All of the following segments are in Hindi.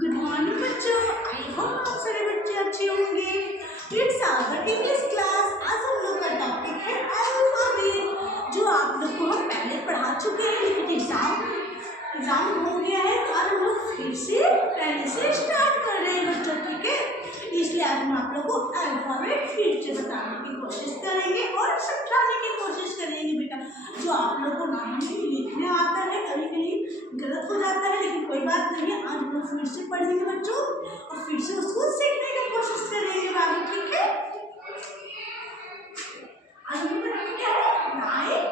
गुड मॉर्निंग बच्चों, आई होप आप सारे बच्चे अच्छे होंगे। It's our English class. आज हम लोग का टॉपिक है अल्फाबेट, जो आप लोग को हम पहले पढ़ा चुके हैं, लेकिन एग्जाम हो गया है तो आज हम लोग फिर से पहले से स्टार्ट कर रहे हैं बच्चों, ठीक है। इसलिए आज हम आप लोग को अल्फाबेट फिर से बताने की कोशिश करेंगे और समझाने की कोशिश करेंगे बेटा। जो आप लोग को नहीं लिखने आता है, कहीं कहीं गलत हो जाता है, लेकिन कोई बात नहीं है। आज हम लोग फिर से पढ़ेंगे बच्चों और फिर से उसको सीखने की कोशिश करेंगे बाबू, ठीक है। आज हम लोग क्या है, नाइन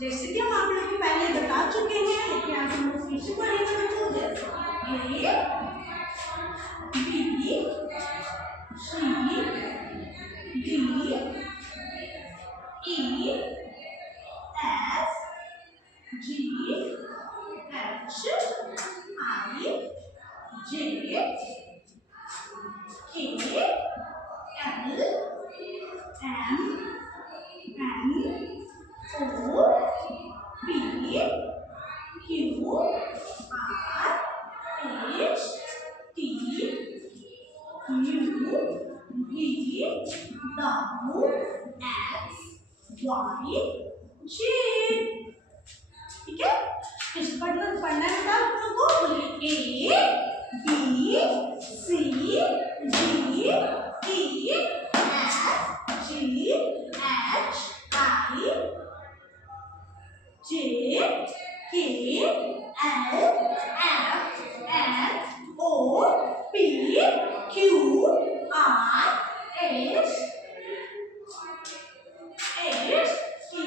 जैसे कि हम आप लोग को पहले बता चुके हैं, लेकिन आज हम लोग फिर से पढ़ेंगे बच्चों। जैसे A B C D E F G H I J K L M N O P Q R S T U V W X Y Z, ठीक है। किस पढ़ना है बेटा आप लोगों को? बोलिए A B C D E F G H I J K L M N O P Q R S T U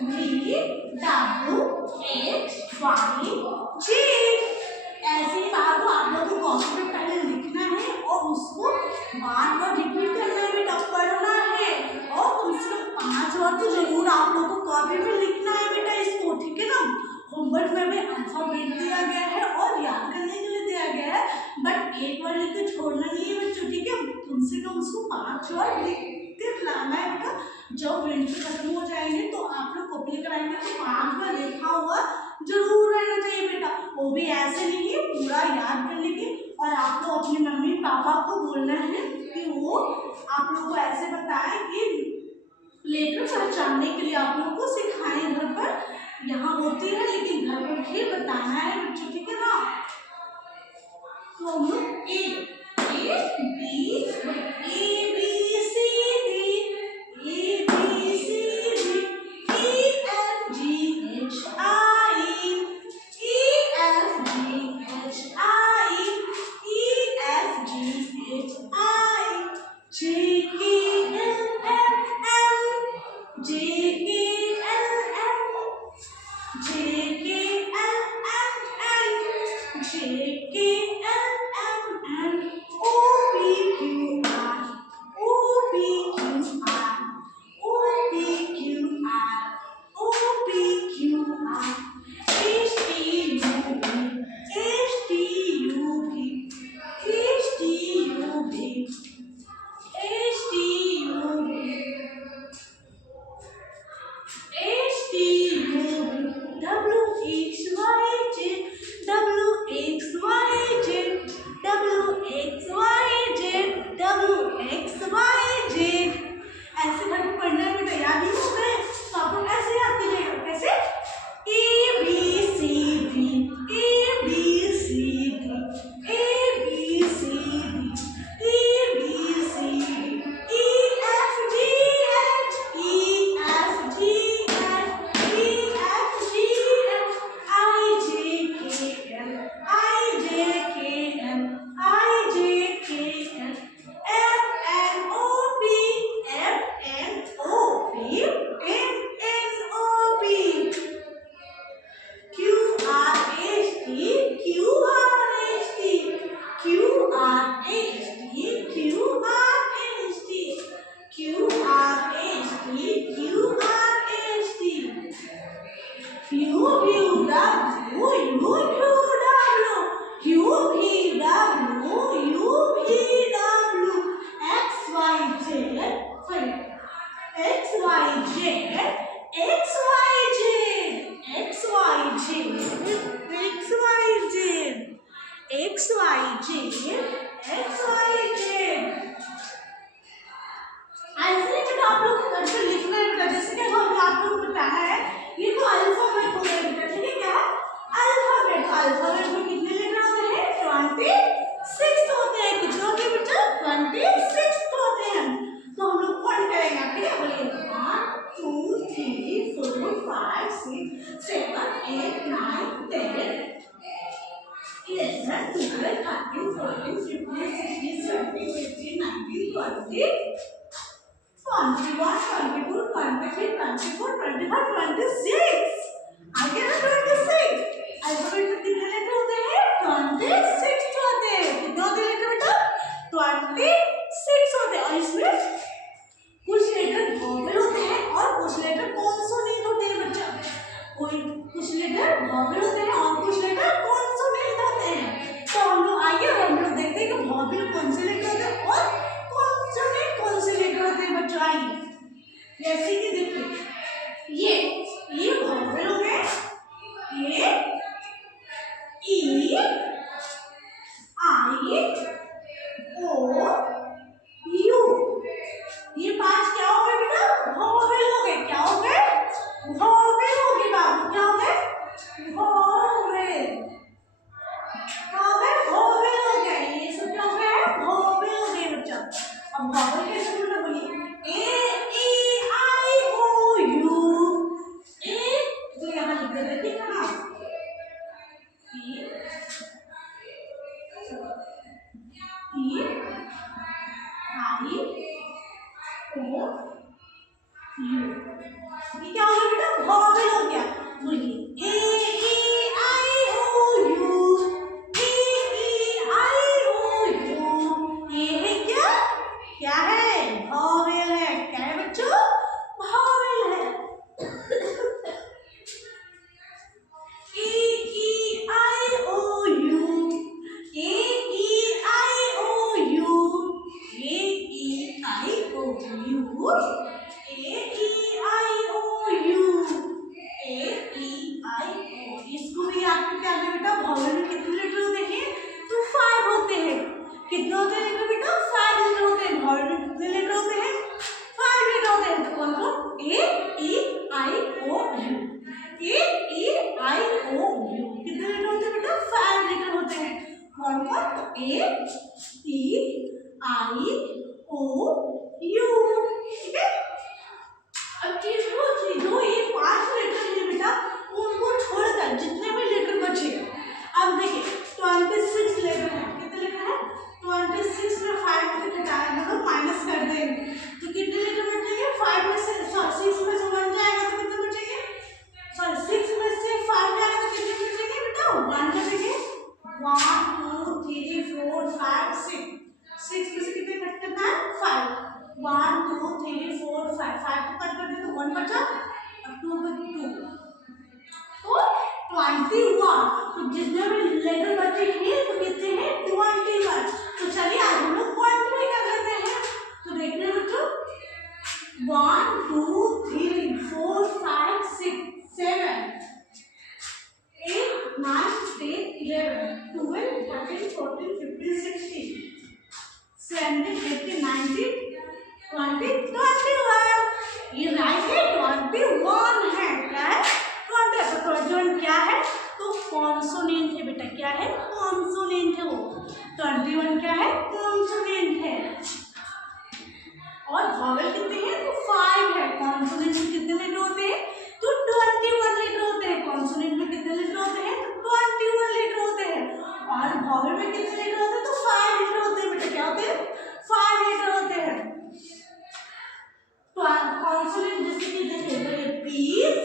V W X Y Z। ऐसे ही बात को आप लोगों को कॉपी पे पहले लिखना है और उसको बार बार रिपीट करना है बेटा, पढ़ना है। और कम से कम 5 बार तो जरूर आप लोगों को कॉपी पे लिखना है बेटा इसको, ठीक है ना। होमवर्क में भी अल्फाबेट दिया गया है और याद करने के लिए दिया गया है, बट एक बार लिख के छोड़ना नहीं है बच्चों, ठीक है। कम से कम उसको 5 बार लिख के लाना है बेटा। जब विंटर खत्म हो जाएंगे तो आप लोग कॉपी लेकर आएंगे तो 5 बार लिखा हुआ जरूर रहना चाहिए बेटा। वो भी ऐसे नहीं है, पूरा याद करने की। और आप लोग अपनी मम्मी पापा को बोलना है कि वो आप लोग को ऐसे बताएं कि लेटर पहचानने के लिए आप लोग को सिखाएं। घर पर यहाँ होती है, लेकिन घर पर भी बताना है बच्चों, ठीक है ना। तो हम लोग A B C D E F G H I J K L M 21, 22, 23, 24, 25, 26. आगे ना 26. अल्फाबेट में कितने लेटर होते हैं? 26 होते हैं। कितने होते हैं लेटर बेटा? 26 होते हैं। और इसमें कुछ लेटर वॉवेल होते हैं और कुछ लेटर कॉन्सोनेंट होते हैं बच्चा। कुछ लेटर वॉवेल होते हैं और कुछ लेटर कॉन्सोनेंट होते हैं। तो हम लोग आइए और हम लोग देखते हैं कि वॉवेल कौन से लेटर होते हैं और कॉन्सोनेंट कौन से लेटर होते हैं बच्चों। आइए जैसे कि देखिए ये वॉवेल हो गए, ये ई आई ओ यू, ये पांच क्या हो गए बेटा? वॉवेल हो गए। क्या हो गए? वॉवेल हो गए बाबू। क्या हो गए? वॉवेल। क्या हो गए? वॉवेल हो गए। ये सब क्या हो गया है? वॉवेल हो गए बच्चा। अब वॉवेल कैसे बोलना बोलिए? ए ई आई ओ यू। ए तो यहाँ लिख देते ठीक है ना? ई आई ओ यू। ये क्या हो गया बेटा? वॉवेल हो गया। बोलिए ए E I O U, A E I O you. ये है क्या? क्या है? वॉवेल है। क्या है बच्चों? वॉवेल है। A E I O U, A E I O U, A E I O U, A E I O U, A E I O. इसको भी आपको क्या है बेटा? वॉवेल में कितने लेटर होते हैं? तो 5 होते हैं। कितने होते हैं लेटर बेटा? 5 लेटर होते हैं। वॉवेल में कितने लेटर होते हैं? 5 लेटर होते हैं। तो कौन कौन? A E I O U, A E I O U. कितने लेटर होते हैं बेटा? 5 लेटर होते हैं। कौन कौन? तो ए ई आई ओ यू। ठीक है। अब जो ये 5 लेटर है बेटा, उनको छोड़कर जितने भी लेटर बचे, अब देखिए 26 लेटर है। कितने लेटर है? 26 में 5 में से घटाया मतलब माइनस कर देंगे तो कितने लेटर बचेंगे? 5 में से 6 में से 1 जाएगा तो कितने बचेंगे? सॉरी 6 में से 5 जाएगा तो कितने बचेंगे बेटा? 1 बचेंगे। 1 2 3 4 5 6। 6 में से कितने कट करना है? 5। 1 2 3 4 5। 5 को कट कर दे तो 1 बचा और 2 में 2 तो 21। तो जितने भी लेटर बचे हैं तो कितने हैं? 21। तो चलिए आज हम लोग क्वांटिफाई कर लेते हैं। तो देखने बच्चों 1 2 3 4 5 6 7 8 9 10 11 12 13 14 15 16 17 18 19 20 21। ये राइट है। 21 है। क्या है? 21। तो 21 क्या है? तो कॉन्सोनेंट है बेटा। क्या है? कॉन्सोनेंट है वो। 21 क्या है? कॉन्सोनेंट है। और वॉवेल कितने हैं? तो 5 है। कॉन्सोनेंट में कितने लेटर होते हैं? तो 21 लेटर होते हैं। कॉन्सोनेंट में कितने लेटर होते हैं? तो 21 लेटर होते हैं। और वॉवेल में कितने लेटर होते हैं? तो 5 लेटर होते हैं बेटा। क्या होते हैं? 5 लेटर होते हैं। तो कॉन्सोनेंट जैसे कि देखिए पी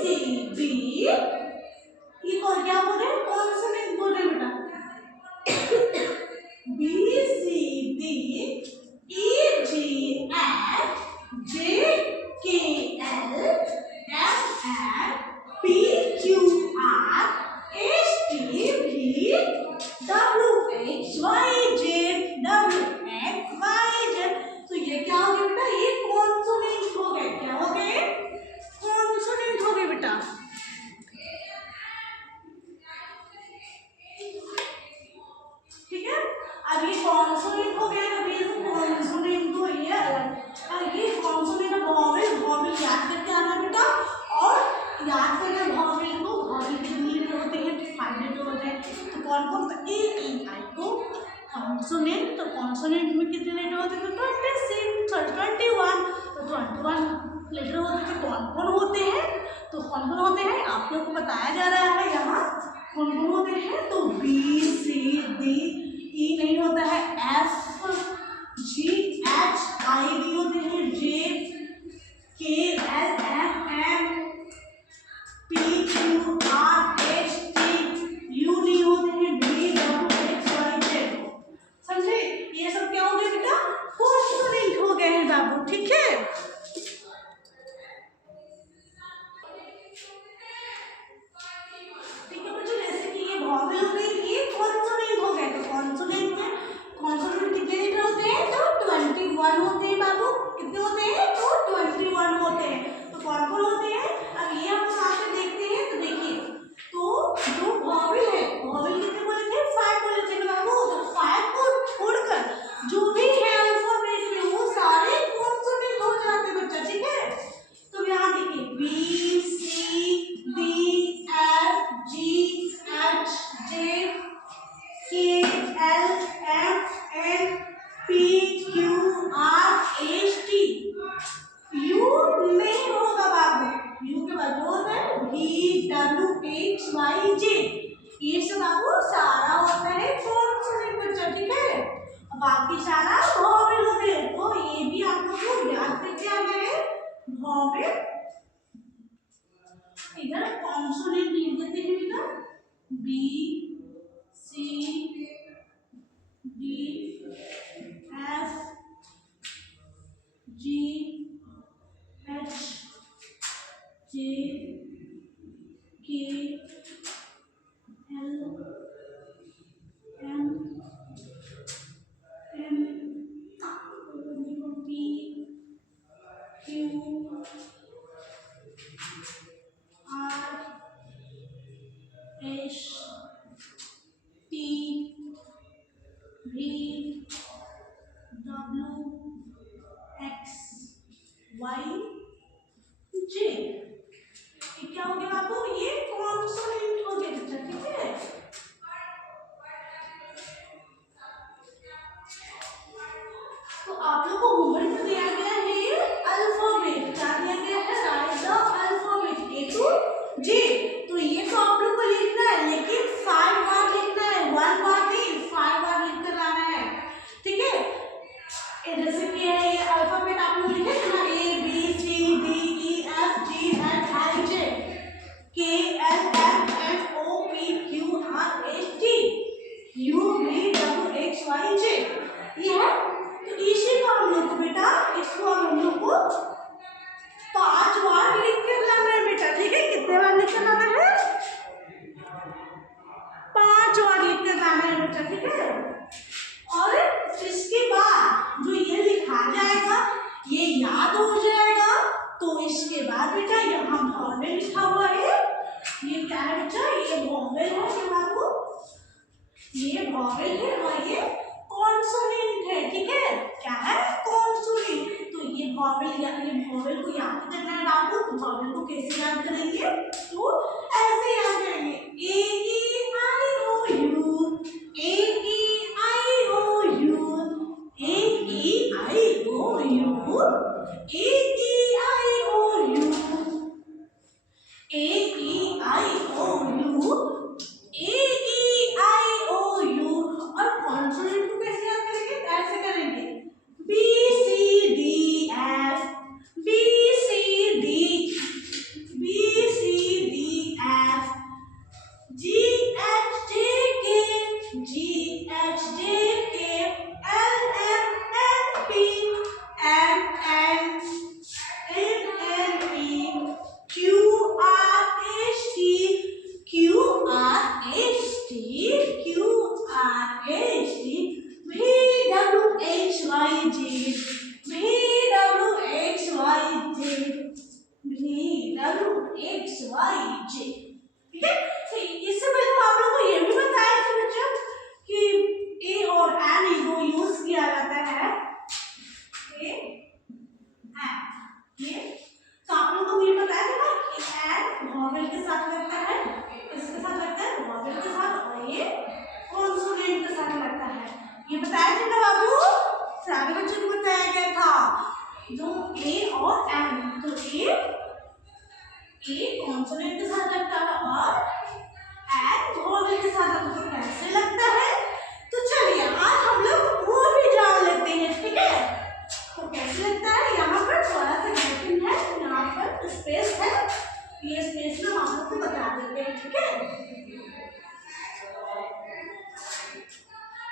सी बी, ये कौन क्या बोल रहे हैं? कॉन्सोनेंट बोल रहे हैं बेटा। B C D E G F J K L M N P Q R S T V W X Y Z W X Y Z. तो ये क्या हो गया बेटा? ये कॉन्सोनेंट हो गए। क्या हो गए? कॉन्सोनेंट हो गए बेटा। ठीक है। अब ये कॉन्सोनेंट हो गया। अब ये कॉन्सोनेंट तो ये अलग। ये कॉन्सोनेंट वॉवेल, वॉवेल याद करके आना बेटा। और याद करके वॉवेल को, वॉवेल कितने लेटर होते हैं? 5 लेटर होते हैं। तो कौन कौन? ए ई आई को कॉन्सोनेंट। तो कॉन्सोनेंट में कितने लेटर होते हैं? तो 21। तो 21 लेटर होते हैं। कौन कौन होते हैं? तो कौन कौन होते हैं आप लोग को बताया जा रहा है यहाँ। कौन कौन होते हैं? तो बी सी डी ई नहीं होता है, एफ जी एच आई होते हैं बाबू, कितने होते हैं तो 21 होते हैं। तो कौन कौन होते हैं, अब ये हम साथ में देखते हैं। तो देखिए, तो जो वॉवेल है, वॉवेल कितने बोले थे 5 बोले थे ना बाबू। तो 5 को छोड़कर जो भी है अल्फाबेट में वो सारे कॉन्सोनेंट हो जाते हैं बच्चा, ठीक है। तो यहाँ देखिए B C D F G H J K L M N P Q R S T. U नहीं होगा बाबू, यू के बाद जो होता है V W X Y Z, ये सब बाबू सारा होता है कॉन्सोनेंट बच्चा, ठीक है। बाकी सारा वॉवेल होते हैं। तो ये भी आप लोग को याद करके आ गए वॉवेल। इधर कॉन्सोनेंट लिख देते हैं इधर B C D F G H J K L M N P Q R S T V W X Y Z. ये क्या हो गया बाबू, ये कॉन्सोनेंट हो गया बच्चा, ठीक है। तो आप लोगों को होमवर्क में दिया गया है अल्फाबेट, क्या दिया गया है, write the alphabet A to Z. तो ये तो आप लोग को लिखना है, लेकिन 5 बार लिखना है, 1 बार नहीं 5 बार लिख कर आना है, ठीक है। जैसे कि है ये अल्फाबेट आप लोग लिखे थे ना, A B C D E F G H I J K L M N O P Q R S T U V W X Y Z, ये है। तो इसी को हम लोग को बेटा, इसको हम लोग को 5 बार लिख कर लाना है बेटा, ठीक है। कितने बार लिख कर लाना है, 5 बार लिख कर लाना है बेटा, ठीक है। और इसके बाद जो ये लिखा जाएगा ये याद हो जाएगा। तो इसके बाद बेटा यहाँ वॉवेल लिखा हुआ है, ये क्या है बच्चा, ये वॉवेल है क्या बाबू, ये वॉवेल है और ये कॉन्सोनेंट है, ठीक है। क्या है, कॉन्सोनेंट। तो ये वॉवेल, ये वॉवेल को याद करना है बाबू। तो वॉवेल को कैसे याद करेंगे, तो ऐसे याद करेंगे A E I O U, A E I O U, A E I O U, A E I O U, A E I O U, A E I O U. और कॉन्सोनेंट को कैसे याद करेंगे, ऐसे करेंगे B C D F, B C D, B C D F G H J K, G H J K L M N P M N N N P Q R S T, Q R S T, Q R S T, V W X Y Z, V W X Y Z, V W X Y Z, ठीक है। तो इससे पहले हम आप लोगों को ये भी बताया था बच्चों कि ए और एन को यूज किया जाता है, ए एन, ये तो आप लोगों को ये बताया था ना कि एन वॉवेल के साथ लगता है, इसके साथ लगता है वॉवेल के साथ, और ये कॉन्सोनेंट के साथ लगता है। ये बताया था ना बाबू, सारे बच्चों को बताया गया था जो ए और एन। तो ए कॉन्सोनेंट के साथ लगता है और एन वॉवेल के साथ लगता है। तो कैसे लगता है, तो चलिए आज हम लोग वो भी जान लेते हैं, ठीक है। तो कैसे लगता है, यहाँ पर थोड़ा सा गैपिंग है, यहाँ पर स्पेस है, ये स्पेस में हम लोग को बता देते हैं, ठीक है।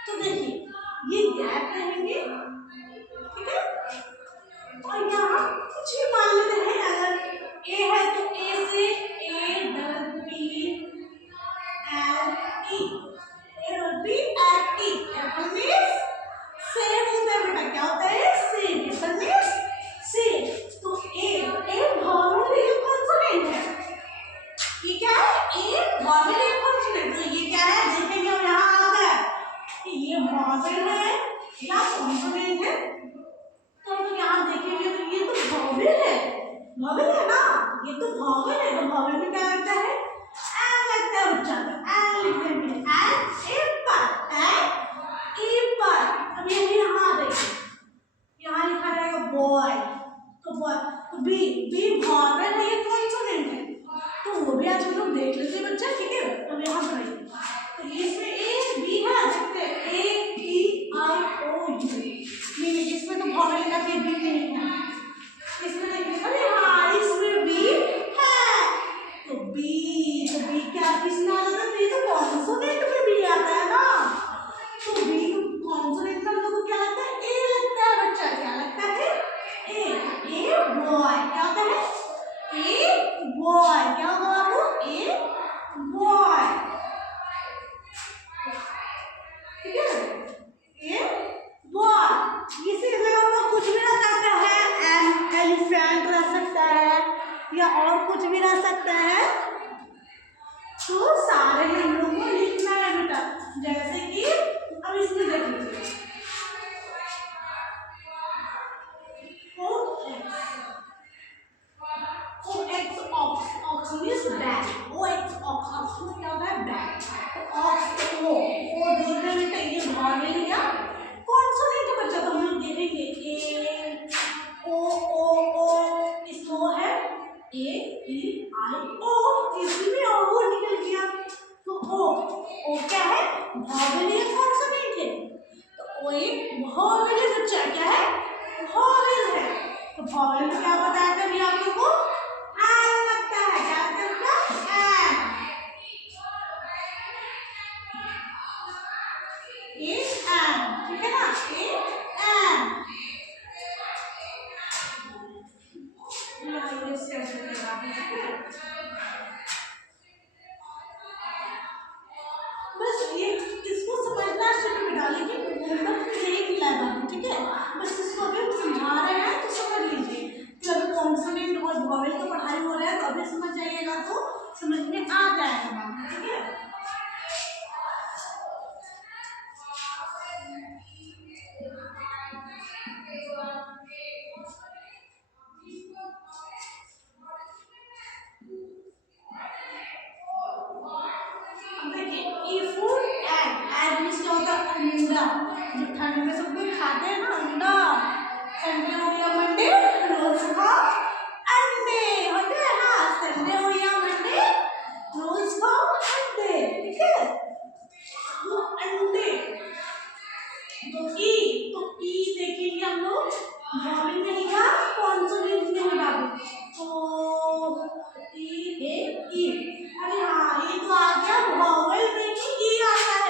तो देखिए ये गैप रहेंगे, ठीक है। और यहाँ कुछ भी मान लेते हैं, अगर ए है तो ए से A double P L E, A double P L E, L means same होता है बेटा, क्या होता है सेम, वॉवेल है ना, ये तो वॉवेल है, तो वॉवेल में क्या लगता है, एन लगता है बच्चा, एन लिखने में, एन एप्पल, एन एप्पल। अब ये यहाँ आ जाएगी, यहाँ लिखा रहेगा बॉय, तो बॉय, तो बी, बी वॉवेल है, ये कॉन्सोनेंट है, तो वो भी आज हम लोग देख लेते हैं बच्चा, ठीक है। अब यहाँ पर आइए, तो इसमें ए बी है, देखते हैं ए ई आई ओ यू, नहीं इसमें तो वॉवेल का बी नहीं है, इसमें देखिए, अरे हाँ इसमें बी है, तो बी क्या किसमें आ जाता है, तो ये तो कॉन्सोनेंट में बी आता है ना, तो बी कॉन्सोनेंट में हम लोग को क्या लगता है, ए लगता है बच्चा, क्या लगता है, ए बॉय, क्या होता है, ए बॉय, क्या होगा बाबू, ए बॉय, ठीक है, ए बॉय। इसी जगह कुछ भी रह सकता है, एलिफेंट रह सकता है या और कुछ भी रह सकता है, तो सारे हम लोग को लिखना है बेटा। जैसे कि अब इसमें देख लीजिए, ऑक्स मींस बैग, ओ एक्स ऑक्स में क्या होता है, बैग, तो ऑक्स ओ देखने में तो ये वॉवेल या कॉन्सोनेंट बच्चा, तो हम लोग देखेंगे ए ओ इसको है ए ई आई ओ, इसमें ओ निकल गया, तो ओ क्या है, वॉवेल या कॉन्सोनेंट है, तो ओ एक वॉवेल है बच्चा, क्या है, वॉवेल है, तो वॉवेल में क्या बताया था अभी आप लोगों को, एन लगता है, क्या लगता है, एन, ठीक है ना, एन, बस ये इसको समझना चाहिए बेटा, लेकिन होमवर्क में नहीं मिला है बाबू, ठीक है, बस इसको अभी हम समझा रहे हैं तो समझ लीजिए कि अभी कॉन्सोनेंट और वॉवेल का पढ़ाई हो रहा है, तो अभी समझ जाइएगा तो समझ में आ जाएगा बाबू, ठीक है। अंडा, जो ठंड में सब कोई खाते हैं ना, अंडा, संडे हो या मंडे रोज खाओ अंडे, होते हैं ना, संडे हो या मंडे रोज खाओ अंडे, ठीक है, वो अंडे, तो ई देखेंगे हम लोग, वॉवेल में लिखा, कॉन्सोनेंट में है बाबू, तो ई, अरे हाँ ये तो आ गया, वॉवेल में ही ई आता है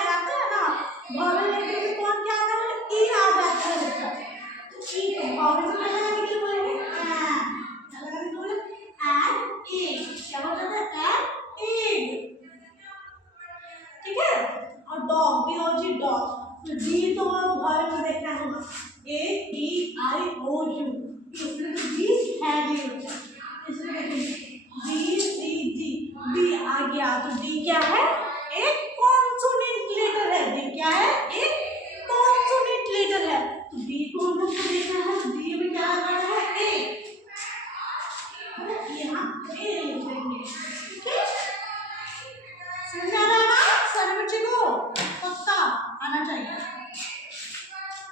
ना, वॉवेल में कौन क्या आता है, ई आ जाता है बेटा, तो ई तो वॉवेल से क्या लगाने के लिए बोले, क्या लगाने के लिए बोले, एन एग, क्या बोल रहे थे, एन एग, ठीक है, और dog, D O G dog, तो डी तो वॉवेल में देखना होगा, ए ई आई ओ यू, इसमें तो डी है नहीं बच्चा, इसमें देखिए बी सी डी, बी आ गया, तो डी क्या है, एक कॉन्सोनेंट लेटर है, डी क्या है, एक कॉन्सोनेंट लेटर है, तो डी को हम लोग को देखना है, तो डी में क्या लगाना है, ए, यहाँ ए लिख देंगे, ठीक है, समझ आ रहा है ना सर बच्चे को, पक्का आना चाहिए,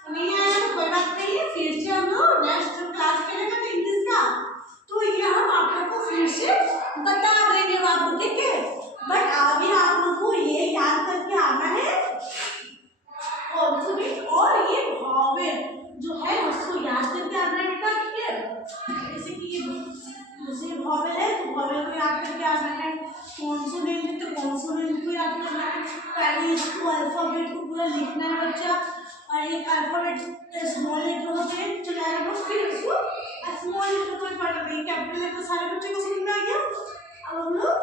नहीं आया तो कोई बात नहीं है, फिर से हम लोग नेक्स्ट क्लास करेंगे तो इंग्लिश का, तो ये हम आप लोग को फिर से बता देंगे बाबू, ठीक है, बट अभी आप लोग को ये याद करके आना है, कॉन्सोनेंट और ये वॉवेल जो है उसको याद करके आना है बेटा, ठीक है, जैसे कि ये वॉवेल है तो वॉवेल को याद करके आना है, कॉन्सोनेंट है तो कॉन्सोनेंट को याद करना है, पहले इसको अल्फाबेट को पूरा लिखना है बच्चा, और एक अल्फाबेट स्मॉल लेटर होते हैं, चलो हम लोग फिर इसको स्मॉल लेटर को पढ़ रहे हैं, कैपिटल लेटर सारे बच्चों को समझ में आ गया, अब हम लोग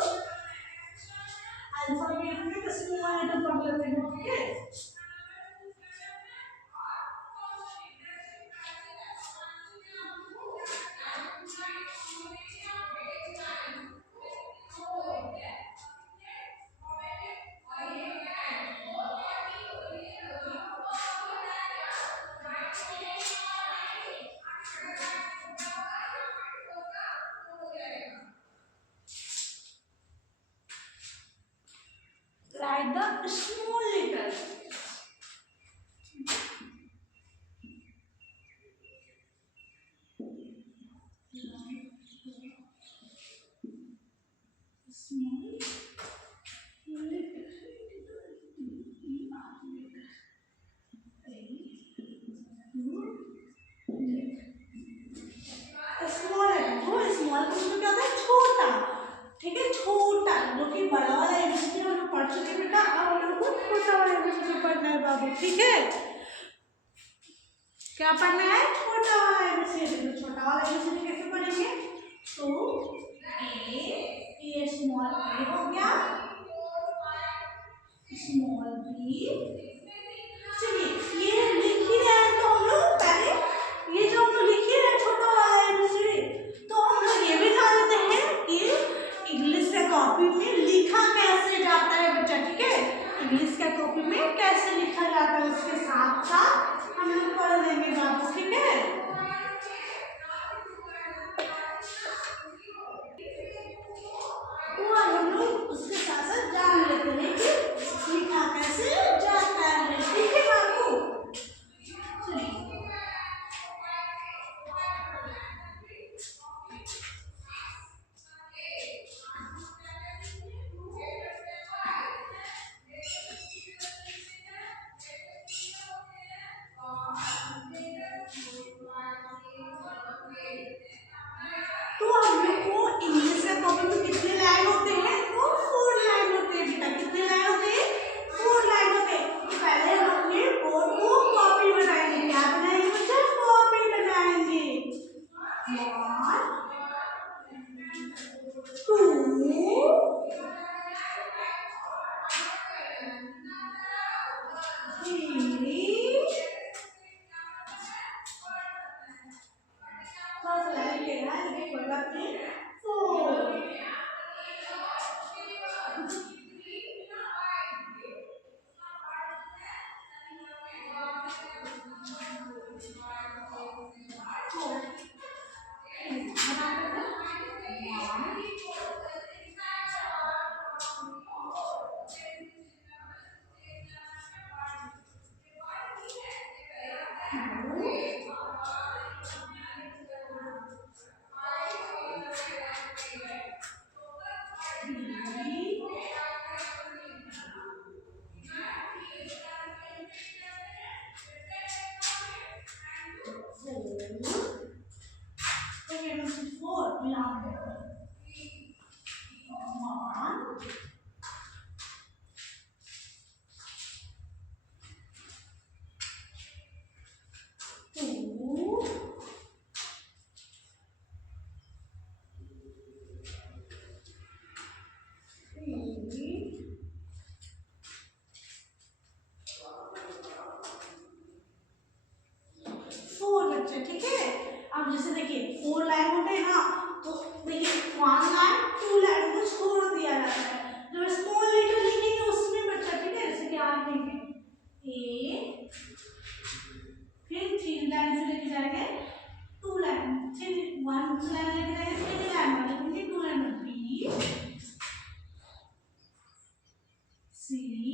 अल्फाबेट में स्मॉल लेटर पढ़ लेते हैं, ठीक है। स्मॉल है वो स्मॉल कुछ तो क्या होता है छोटा, ठीक है, छोटा, जो कि बड़ा वाला एबीसीडी हम लोग पढ़ चुके बेटा, अब हम लोग को छोटा वाला एबीसीडी पढ़ना है बाबू, ठीक है। क्या पढ़ना है? छोटा वाला एबीसीडी। तो छोटा वाला एबीसीडी कैसे पढ़ेंगे? तो ए स्मॉल ए हो गया, स्मॉल बी। चलिए ये लिख ही रहे हैं तो हम लोग पहले ये जो हम लोग लिख ही रहे हैं छोटा वाला एबीसीडी, तो हम लोग ये भी जान लेते हैं कि इंग्लिश के कॉपी में लिखा कैसे जाता है बच्चा, ठीक है। इंग्लिश के कॉपी में कैसे लिखा जाता है उसके साथ साथ हम लोग पढ़ लेंगे बाबू, ठीक है। तो हम लोग उसके साथ साथ जान लेते हैं कि लिखा कैसे जाता है, ठीक है बाबू। चलिए तो हम लोग को इंग्लिश के कॉपी में कितने लाइन होते हैं? तो 4 लाइन होते हैं बेटा। कितने लाइन होते हैं? 4 लाइन होते हैं। तो पहले हम अपने बोर्ड को कॉपी बनाएंगे। क्या बनाएंगे बच्चा? कॉपी बनाएंगे। 1 2 3 फर्स्ट लाइन लेना है, लेकिन कोई बात नहीं। 4 बच्चे, ठीक है। अब जैसे देखिए 4 लाइन होते हैं ना, तो देखिए 1 लाइन 2 लाइन को छोड़ दिया जाता है। जो स्मॉल लेटर लिखेंगे उसमें बच्चा, ठीक है, जैसे कि आप लिखेंगे ए, फिर 3 लाइन से लेके जाएंगे 2 लाइन, फिर 1 लाइन लेके जाएंगे 3 लाइन वाले, फिर 2 लाइन में बी सी बी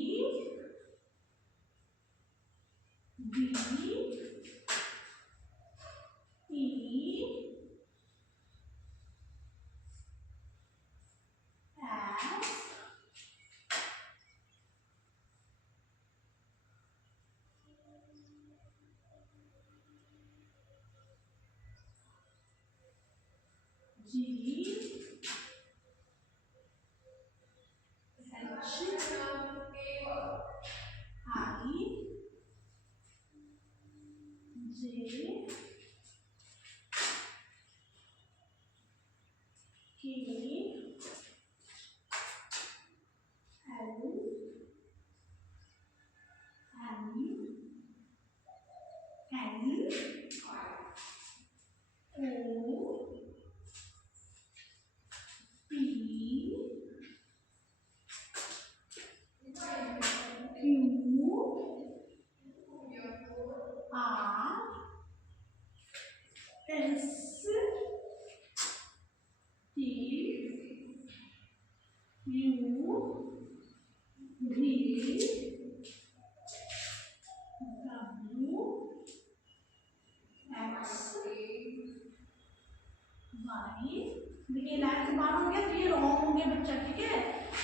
देखिए लाइन से बाहर हो गया। जाएंगे तो ये रॉन्ग होंगे बच्चा, ठीक है।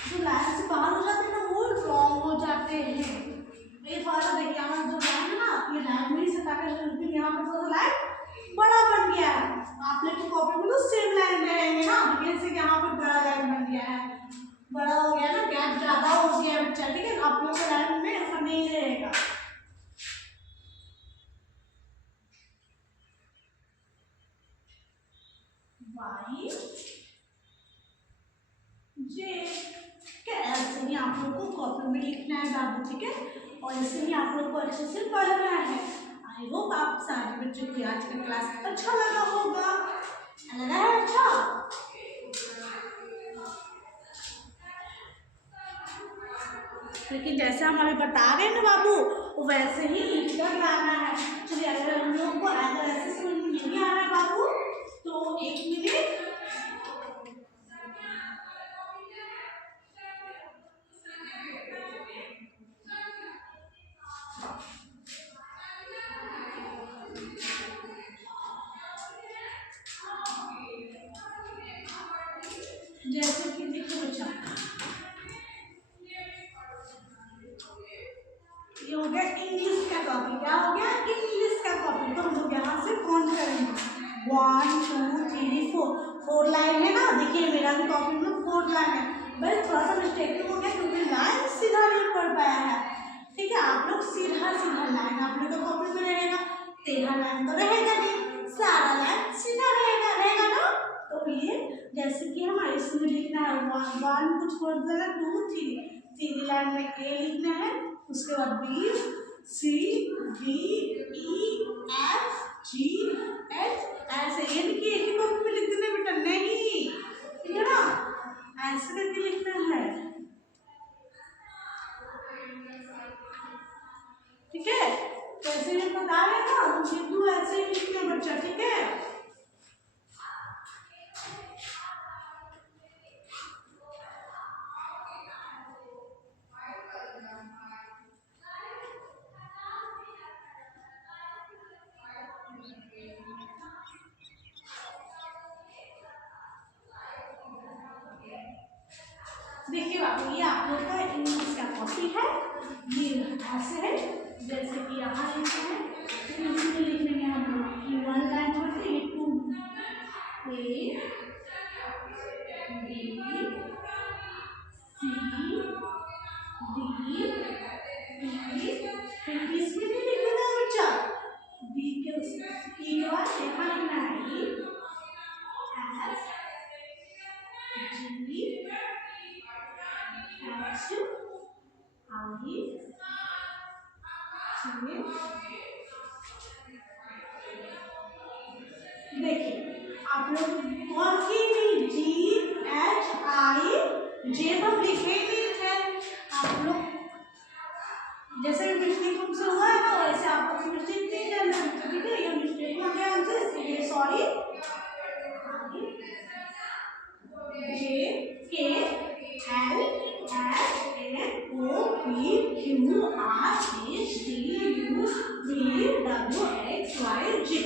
जो लाइन से बाहर हो जाते हैं ना वो रॉन्ग हो जाते हैं। ये थोड़ा सा देखिए हमारा जो लाइन है ना, ये लाइन में ही सटाकर यहाँ पर थोड़ा लाइन बड़ा बन गया है। आप लोग की कॉपी में तो सेम लाइन रहेंगे ना, जैसे कि यहाँ पर बड़ा लाइन बन गया है, बड़ा हो गया ना, गैप ज्यादा हो गया बच्चा, ठीक है। आप लोग के लाइन में ऐसा नहीं रहेगा। वाई जे, ऐसे ही आप लोग को कॉपी में लिखना है बाबू, ठीक है। और ऐसे ही आप लोग को अच्छे से पढ़ना है। आई होप आप सारे बच्चों को आज का क्लास अच्छा लगा होगा। लगा है अच्छा? लेकिन जैसे हम अभी बता रहे हैं ना बाबू, वैसे ही लिखकर लाना है। चलिए अगर हम लोग को अगर ऐसे समझ में नहीं आ रहा है बाबू तो 1 मिनट जैसे कि देखो बच्चा, ये हो गया इंग्लिश का कॉपी। क्या हो गया? इंग्लिश का कॉपी। तो हम लोग यहाँ से काउंट करेंगे 1 2 3 4, 4 लाइन है ना। देखिए मेरा भी कॉपी में 4 लाइन है। बस थोड़ा सा मिस्टेक हो गया क्योंकि लाइन सीधा नहीं पढ़ पाया है, ठीक है। आप लोग सीधा सीधा लाइन आप लोग का कॉपी में रहेगा, टेढ़ा लाइन तो रहेगा नहीं, सारा लाइन सीधा रहेगा, रहेगा ना। तो ये जैसे कि हमारे इसमें लिखना है 1 कुछ बोल देना 2 3, सीधी लाइन में ए लिखना है, उसके बाद B C D E F G H, ऐसे ये लिखिए। एक ही कॉपी में लिख देना बेटा, नहीं, ठीक है ना, ऐसे करके लिखना है, ठीक है। जैसे मैं बता रहे ना बिंदु ऐसे ही लिखना बच्चा, ठीक है। देखिए बाबू ये आप लोग का इंग्लिश का कॉपी है, ये ऐसे है जैसे कि यहाँ लिखते हैं, इसमें लिखेंगे हम लोग कि 1 लाइन छोड़ते ये 2 ए बी सी डी ई, फिर इसमें नहीं लिखना बच्चा, बी के ई के बाद यहाँ लिखना है ई एफ जी एच आई देखिए आप लोग कौन सी भी जी एच आई जे तो लिखे ही नहीं थे आप लोग, जैसे मिस्टेक हमसे हुआ है ना वैसे आप लोग मिस्टेक नहीं करना, ठीक है। ये मिस्टेक हो गया हमसे, इसलिए sorry. J K L S N O P Q R S T U V W X Y Z,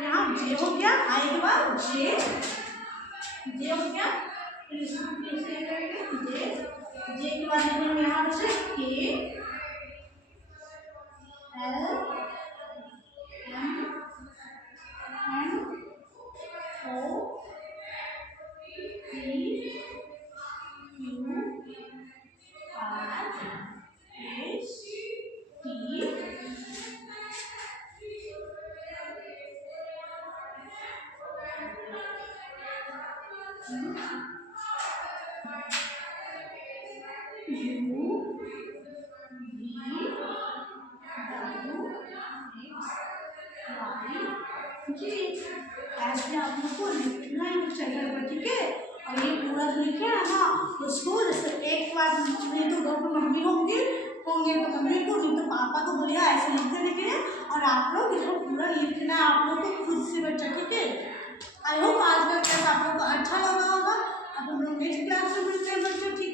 यहाँ जे हो गया, आई के बाद जे हो गया, फिर इसमें कैसे करेंगे जे के बाद लिखेंगे यहाँ से K L M N O P Q R S T U V W X Y Z, ऐसे आप लोग को लिखना है कुछ जगह पर, ठीक है। और ये पूरा लिखे है ना उसको, जैसे एक बार नहीं तो घर पर मम्मी होंगे तो मम्मी को नहीं तो पापा को बोलिए ऐसे लिखते लिखे, और आप लोग इसको पूरा लिखना है आप लोग को खुद से बच्चा, ठीक है। आई होप आज का क्लास आप लोग को अच्छा लगा होगा। अब हम लोग नेक्स्ट क्लास में मिलते हैं बच्चों, ठीक है।